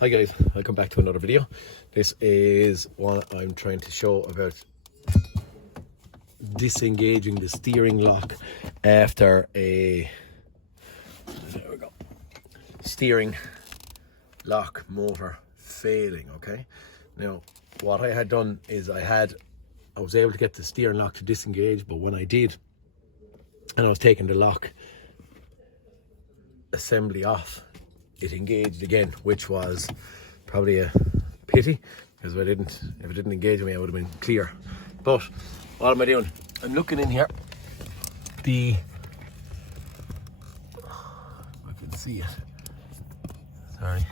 Hi guys, welcome back to another video. This is what I'm trying to show about disengaging the steering lock after a steering lock motor failing. Okay, now what I had done is I was able to get the steering lock to disengage, but when I did and I was taking the lock assembly off, it engaged again, which was probably a pity, because if it didn't engage me, I would have been clear. But what am I doing? I'm looking in here. I can see it. Sorry,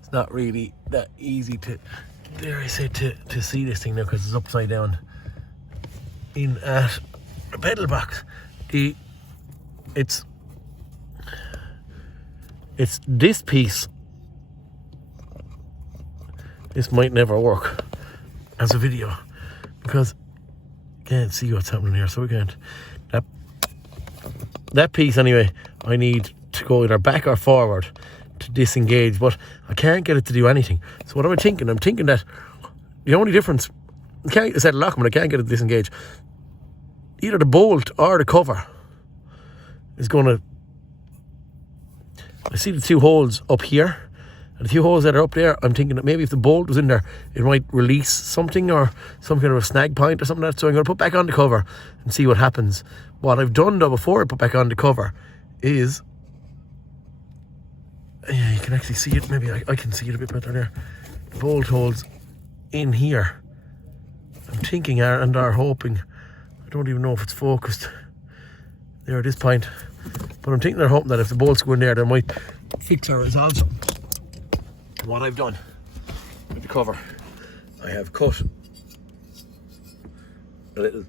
it's not really that easy to, to see this thing now, because it's upside down in at the pedal box. It's this piece. This might never work as a video because I can't see what's happening here, so we can't. That piece anyway, I need to go either back or forward to disengage, but I can't get it to do anything. So what am I thinking? I'm thinking that the only difference, I can't set a lock, but I can't get it to disengage. Either the bolt or the cover is going to, I see the two holes up here and the two holes that are up there. I'm thinking that maybe if the bolt was in there, it might release something or some kind of a snag point or something like that. So I'm going to put back on the cover and see what happens. What I've done though before I put back on the cover is, yeah, you can actually see it. Maybe I can see it a bit better there. The bolt holes in here, I'm thinking are hoping, I don't even know if it's focused there at this point, but I'm thinking they're hoping that if the bolts go in there, they might fix or resolve something. What I've done with the cover, I have cut a little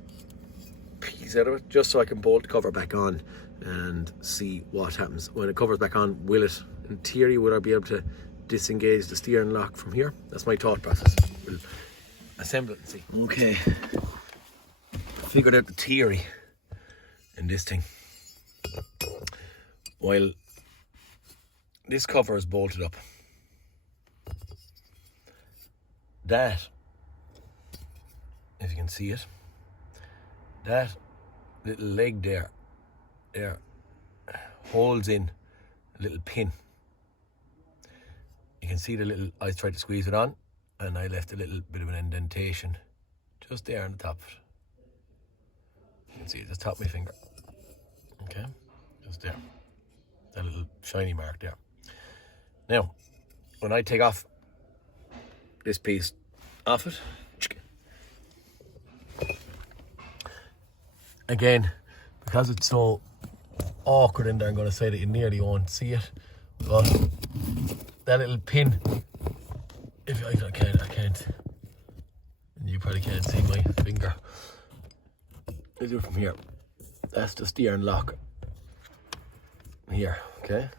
piece out of it just so I can bolt the cover back on and see what happens. When the cover's back on, will it, in theory, would I be able to disengage the steering lock from here? That's my thought process. We'll assemble it and see. Okay, figured out the theory in this thing. While this cover is bolted up, that, if you can see it, that little leg there holds in a little pin. You can see the little, I tried to squeeze it on and I left a little bit of an indentation just there on the top of it. You can see it, just top of my finger. Okay, just there. That little shiny mark there. Now, when I take off this piece off it, again, because it's so awkward in there, I'm going to say that you nearly won't see it, but that little pin, if I can't, and you probably can't see my finger. I do it from here. That's the steering lock here, okay?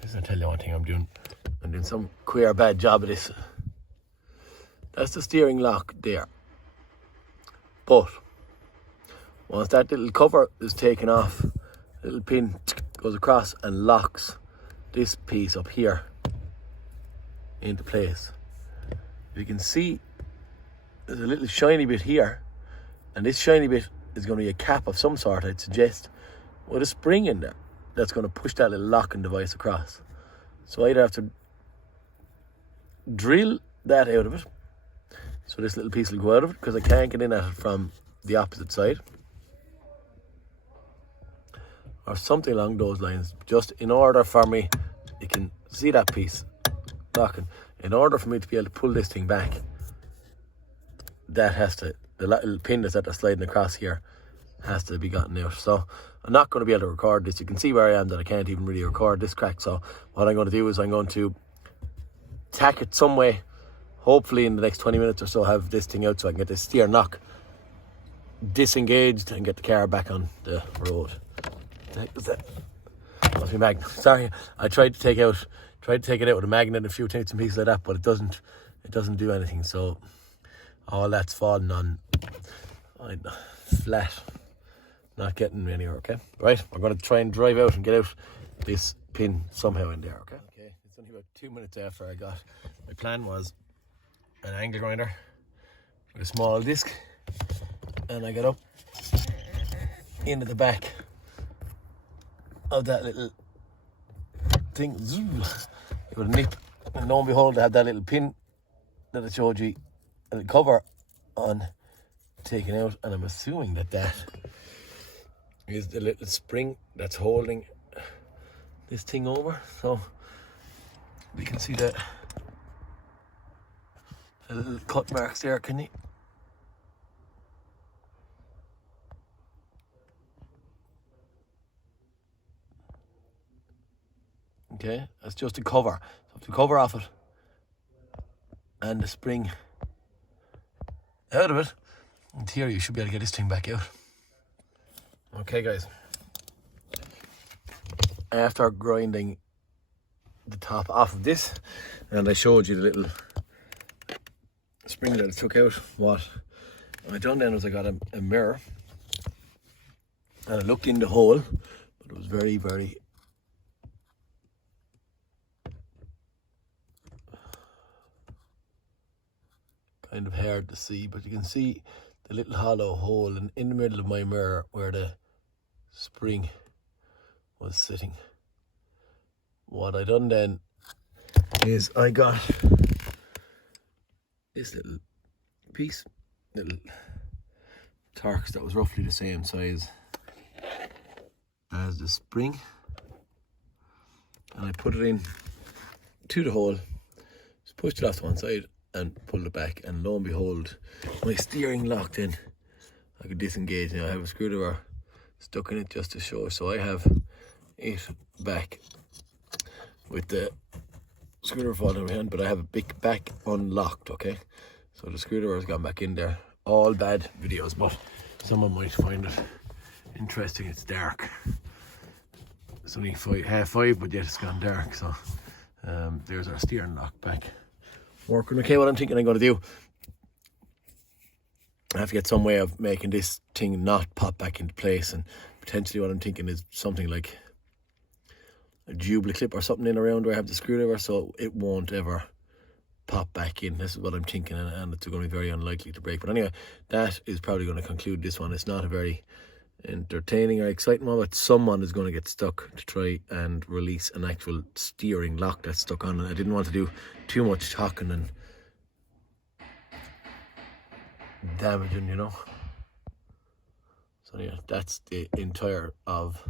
Just to tell you one thing I'm doing some queer bad job of this. That's the steering lock there. But once that little cover is taken off, the little pin goes across and locks this piece up here into place. You can see there's a little shiny bit here, and this shiny bit is going to be a cap of some sort, I'd suggest, with a spring in there that's going to push that little locking device across. So I either have to drill that out of it, so this little piece will go out of it, because I can't get in at it from the opposite side, or something along those lines, just in order for me, you can see that piece locking, in order for me to be able to pull this thing back, that has to, the little pin that's sliding across here has to be gotten out. So I'm not going to be able to record this. You can see where I am, that I can't even really record this crack. So what I'm going to do is I'm going to tack it some way, hopefully in the next 20 minutes or so, have this thing out so I can get this steering lock disengaged and get the car back on the road. That's my magnet. Sorry, I tried to take it out with a magnet and a few things and pieces like that, but it doesn't do anything. So all that's falling on flat not getting anywhere, okay? Right, we're going to try and drive out and get out this pin somehow in there, okay? Okay, it's only about 2 minutes after I got, my plan was an angle grinder with a small disc, and I got up into the back of that little thing with a nip, and lo and behold, I had that little pin that I showed you, a little cover on, taken out, and I'm assuming that that is the little spring that's holding this thing over. So we can see that the little cut marks there, can you? Okay, that's just a cover. So the cover off it and the spring out of it, in theory you should be able to get this thing back out. Okay guys, after grinding the top off of this, and I showed you the little spring that I took out, what I done then was I got a mirror and I looked in the hole, but it was very, very kind of hard to see, but you can see the little hollow hole in the middle of my mirror where the spring was sitting. What I done then is I got this little piece, little Torx that was roughly the same size as the spring, and I put it in to the hole, just pushed it off to one side and pulled it back, and lo and behold, my steering locked in. I could disengage now. I have a screwdriver stuck in it just to show, so I have it back with the screwdriver falling in my hand, but I have a big back unlocked, okay? So the screwdriver's gone back in there. All bad videos, but someone might find it interesting. It's dark. It's only 5:30, but yet it's gone dark, so there's our steering lock back working. Okay, what I'm thinking I'm going to do, I have to get some way of making this thing not pop back into place, and potentially what I'm thinking is something like a Jubilee clip or something in around where I have the screwdriver, so it won't ever pop back in. This is what I'm thinking, and it's going to be very unlikely to break. But anyway, that is probably going to conclude this one. It's not a very entertaining or exciting one, but someone is going to get stuck to try and release an actual steering lock that's stuck on, and I didn't want to do too much talking and damaging, you know. So yeah, that's the entire of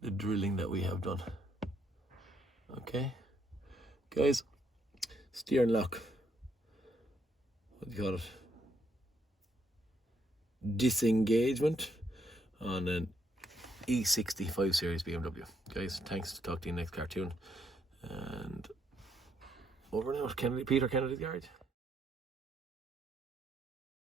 the drilling that we have done. Okay guys, steering lock, what do you call it, disengagement on an E60 5 Series BMW. Guys, thanks. Talk to you next cartoon, and over now to Peter Kennedy's garage.